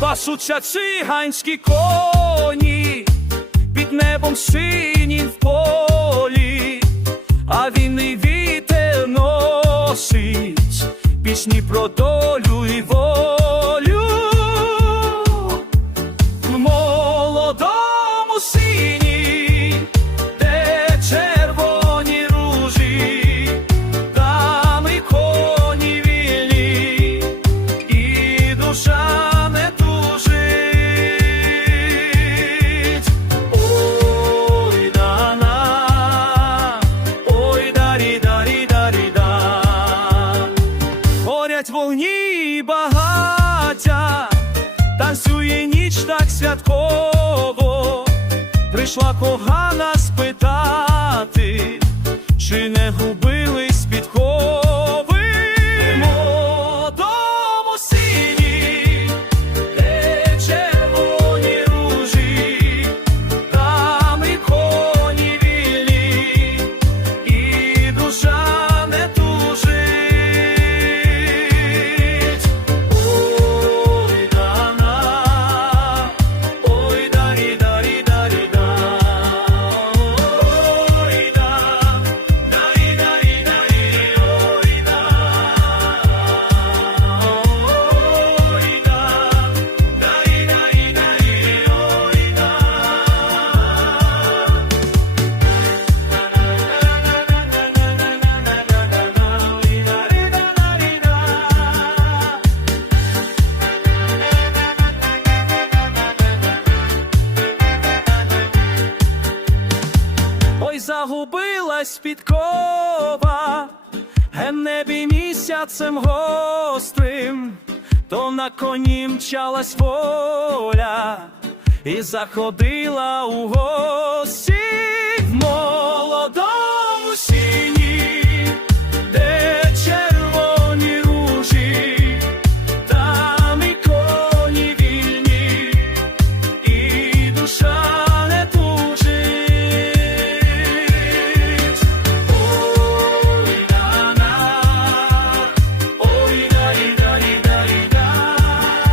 Пашуться циганські коні під небом синім в полі. пісні про долю. і багаття, танцює ніч так святково, прийшла кохана спитати, чи не губились під загубилась підкова, Ген небі місяцем гострим, то на коні мчалась воля і заходила у гості.